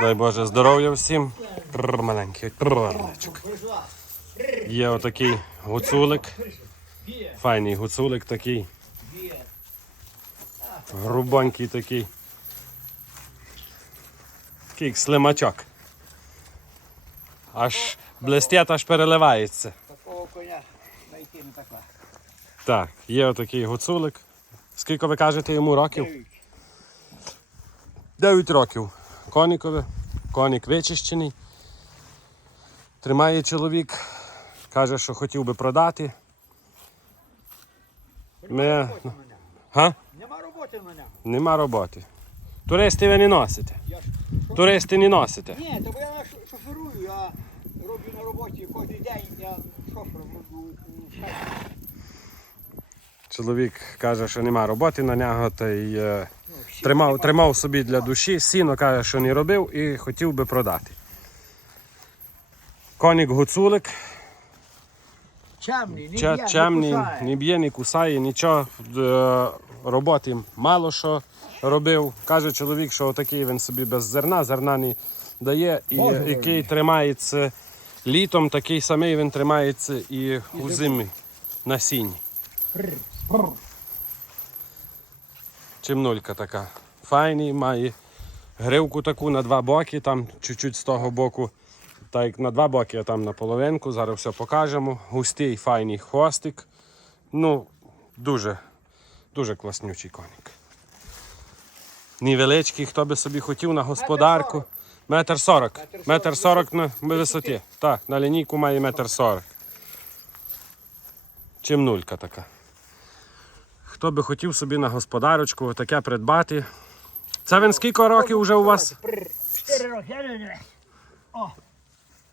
Дай Боже здоров'я всім. Пррр, маленький пррлечок. Є отакий гуцулик. Файний гуцулик такий. Грубонький такий. Такий слимачок. Аж блестять, аж переливається. Такого коня знайти не так легко. Так, є отакий гуцулик. Скільки ви кажете йому років? Дев'ять. 9 років. Конікове. Конік вичищений. Тримає чоловік. Каже, що хотів би продати. Ми... Га? Нема роботи на ньому. Нема роботи. Туристи ви не носите. Я ж... Туристи не носите. Ні, то бо я шоферую, я роблю на роботі кожен день, я шофером роблю. Чоловік каже, що нема роботи на нього, та й е, тримав, тримав собі для душі. Сіно каже, що не робив і хотів би продати. Конік гуцулик. Чемний, не б'є, не Чемний, не б'є, не кусає, нічого. Е, Роботи мало що робив. Каже чоловік, що отакий він собі без зерна, зерна не дає, і Боже який тримається літом, такий самий він тримається і у зимі на сіні. Чимнулька така. Файний, має гривку таку на два боки, там чуть-чуть з того боку. Так як на два боки, а там на половинку. Зараз все покажемо. Густий, файний хвостик. Ну, дуже, дуже класнючий коник. Невеличкий, хто би собі хотів на господарку. Метр сорок. Метр сорок на висоті. Так, на лінійку має метр сорок. Чимнулька така. Хто би хотів собі на господарочку таке придбати. Це він скільки років вже у вас? Чотири роки. О,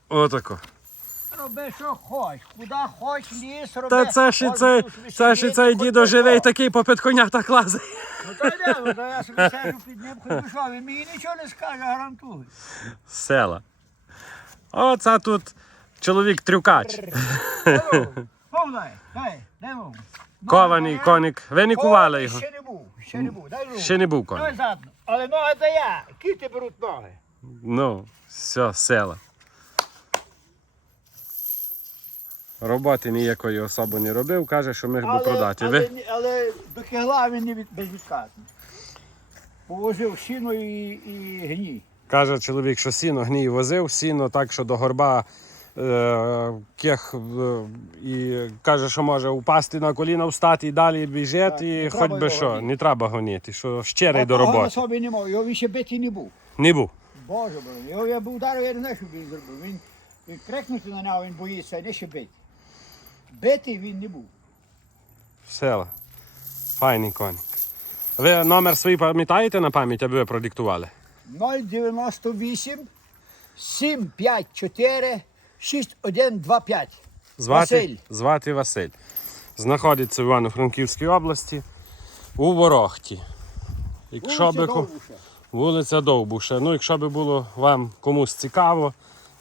Отако. роби, що хоч, куди хоч, ліс, роби. Та це ж і цей, це ж і цей дідо живий такий попід коня так лазить. Ну то йде, ну, то я собі сиджу під ним, хоч що, він мені нічого не скаже, гарантую. Села. Оце тут чоловік трюкач. Мов дай, дай. Кований коник. Ви не кували його. Ще не був, ще не був, дай руку. Ще не був коник. Але ноги дає, кіти беруть ноги. Ну, все, села. Роботи ніякої особи не робив, каже, що міг би продати. але, Ви? але до кегла він не від, безвідказний. Повозив сіно і, і гній. Каже чоловік, що сіно гній возив, сіно так, що до горба кех е, і каже, що може упасти на коліна, встати і далі біжить, і хоч би що, не треба гонити, що щирий А до роботи. собі не мав, його він ще бити не був. Не був. Боже боже, його я був ударив, я не знаю, що б він зробив. Він, він крикнути на нього, він боїться, не ще бити. Битий він не був. Села. Файний коник. Ви номер свій пам'ятаєте на пам'ять, аби ви продиктували? 098 754 6125. Звати Василь. Звати Василь. Знаходиться в Івано-Франківській області у Ворохті. Якщо Вулиця би ко- Довбуша. Вулиця Довбуша. Ну, якщо би було вам комусь цікаво,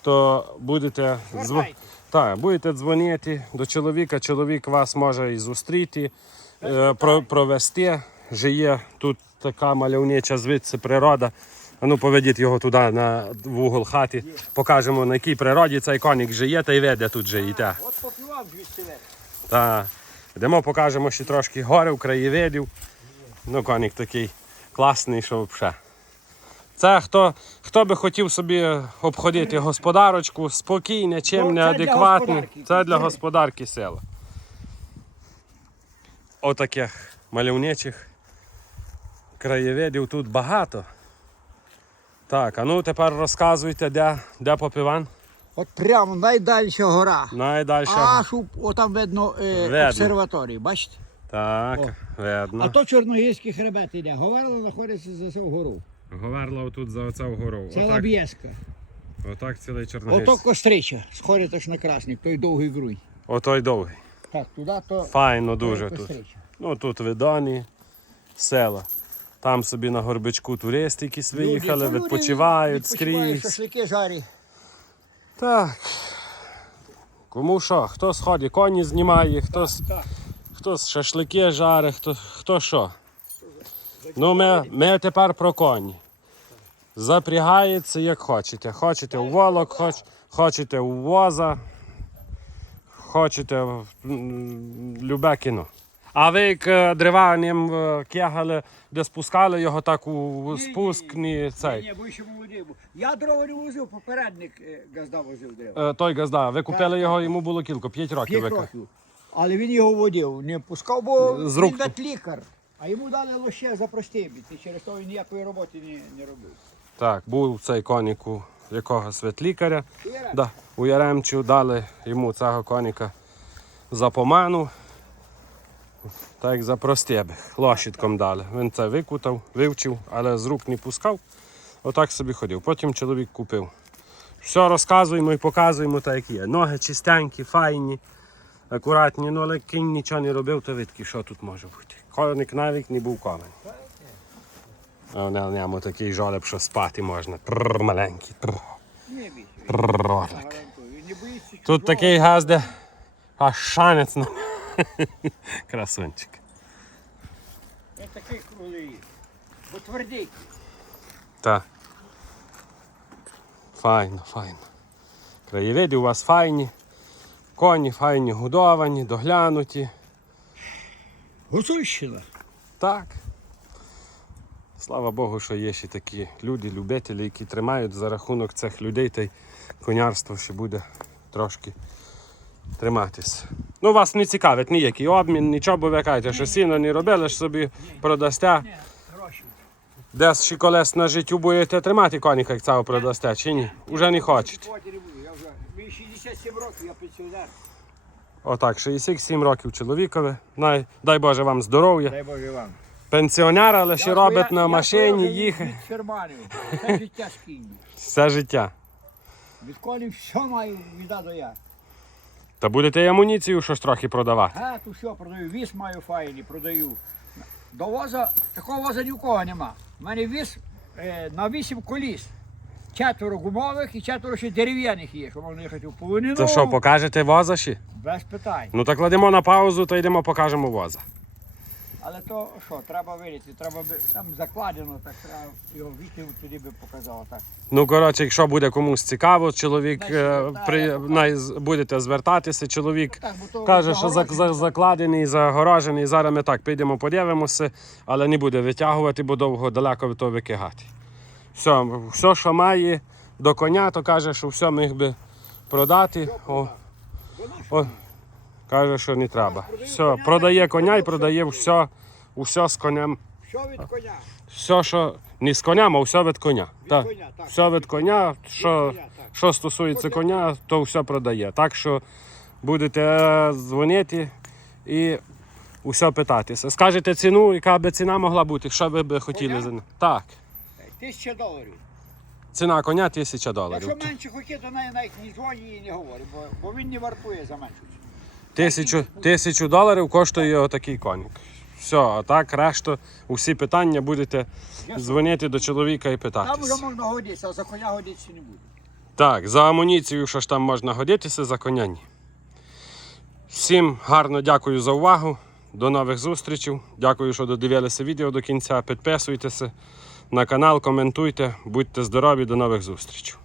то будете, зв... Звертайтесь. так, будете дзвонити до чоловіка. Чоловік вас може і зустріти, е, про... провести. Жиє тут така мальовнича звідси природа. А ну поведіть його туди на в угол хати. Покажемо на якій природі цей коник живе та й веде тут живе. От попливав звідси вверх. Та йдемо, покажемо ще трошки горів, краєвидів. Ну, коник такий класний, що взагалі. Це хто, хто би хотів собі обходити господарочку, спокійне, чим Ну, це для неадекватне. Це для господарки села. Отаких мальовничих краєвидів тут багато. Так, а ну тепер розказуйте, де, де попіван. От прямо найдальша гора. Найдальше. Аж у, отам видно е, Видно. обсерваторії, бачите? Так, О. видно. А то Чорногірський хребет іде. Говерло знаходиться за цю гору. Говерло тут за оця гору. Це Отак, Лаб'єска. отак цілий Чорногірськ. Ото кострича. Сходить аж на красник, той довгий груй. Отой довгий. Так, туди то Файно дуже тут. кострича. Ну тут видані села. Там собі на горбичку туристи якісь виїхали, відпочивають скрізь. Шашлики жарі. Так. Кому що? Хто сходить, коні знімає, хтось, Так. хтось шашлики жарить, хто, хто що. Ну ми, ми тепер про коні. Запрягається як хочете. Хочете у волок, хоч, хочете у воза, хочете в м, любе кіно. А ви як е, дрова ним е, кегали, де спускали його так у спуск, ні Ні, цей. ні, бо ще молодий був. Я дрова не возив, попередник е, газда возив дерева. Е, Той газда, ви купили його, йому було кілько, 5 років. П'ять ви років. Але він його водив, не пускав, бо З рук. він ветлікар. А йому дали лише за простібіт, і через то він ніякої роботи не, не робив. Так, був цей конік у якогось ветлікаря. Да, у Яремчу дали йому цього коніка за поману. Так як за простєбих. Лошідком дали. Він це викутав, вивчив, але з рук не пускав. Отак собі ходив. Потім чоловік купив. Все розказуємо і показуємо так, як є. Ноги чистенькі, файні, акуратні, ну але кінь нічого не робив, то видки, що тут може бути. Коник навіть не був комен. А на ньому такий жолеб, що спати можна. Тррр, маленький. Тррр. Тррр, орлик. Тут такий газ, де аж шанець на красунчик. Він такий коли бо твердий. Так. Файно, файно. Краєвиди у вас файні. Коні файні годовані, доглянуті. Гуцульщина. Так. Слава Богу, що є ще такі люди, любителі, які тримають за рахунок цих людей, та й конярство ще буде трошки триматись. Ну, вас не цікавить ніякий обмін, нічого, бо ви кажете, що сіно не робили, ж собі продасте. Десь ще колес на життю будете тримати коніка, як цього продасте, чи ні? Уже не хочете. Я вже мені 67 років, я пенсіонер. Отак, 67 років чоловікові. Най, дай Боже вам здоров'я. Дай Боже вам. Пенсіонер, але ще робить на машині, їхає. Від ферманів. Це життя скинь. Все життя. Від колі все маю віда до я. Та будете і амуніцію щось трохи продавати. А, ту що продаю. Віз маю файлі, продаю. До воза, такого воза ні у кого нема. У мене віз е, на вісім коліс. Четверо гумових і четверо ще дерев'яних є, що можна їхати в полонину. То що, покажете воза ще? Без питань. Ну так кладемо на паузу та йдемо покажемо воза. Але то що, треба виліти, треба би там закладено, так треба його віти туди би показало. Так. Ну, коротше, якщо буде комусь цікаво, чоловік Значить, е, так, при, я най, з- будете звертатися, чоловік Так, бо то каже, що зак, загорожено. за- закладений, загорожений. Зараз ми так підемо, подивимося, але не буде витягувати, бо довго далеко того викигати. Все, все, що має до коня, то каже, що все міг би продати. О, о, каже, що не треба. Все, продає коня і продає все, все з конем. Що від коня? Все, що не з конем, а все від коня. так. коня, так. Все від коня, що, коня, що стосується коня, то все продає. Так що будете е, дзвонити і усе питатися. Скажете ціну, яка би ціна могла бути, що ви би хотіли за неї? Так. Тисяча доларів. Ціна коня тисяча доларів. Якщо менше хотів, то навіть ні дзвоні і не говорить, бо, бо він не вартує за меншу. Тисячу, тисячу доларів коштує отакий коник. Все, а так, решта, усі питання будете дзвонити до чоловіка і Там вже можна годитися, а за коня годитися не буде. Так, за амуніцію, що ж там можна годитися, за коня ні. Всім гарно дякую за увагу. До нових зустрічей. Дякую, що додивилися відео до кінця. Підписуйтеся на канал, коментуйте, будьте здорові, до нових зустрічей.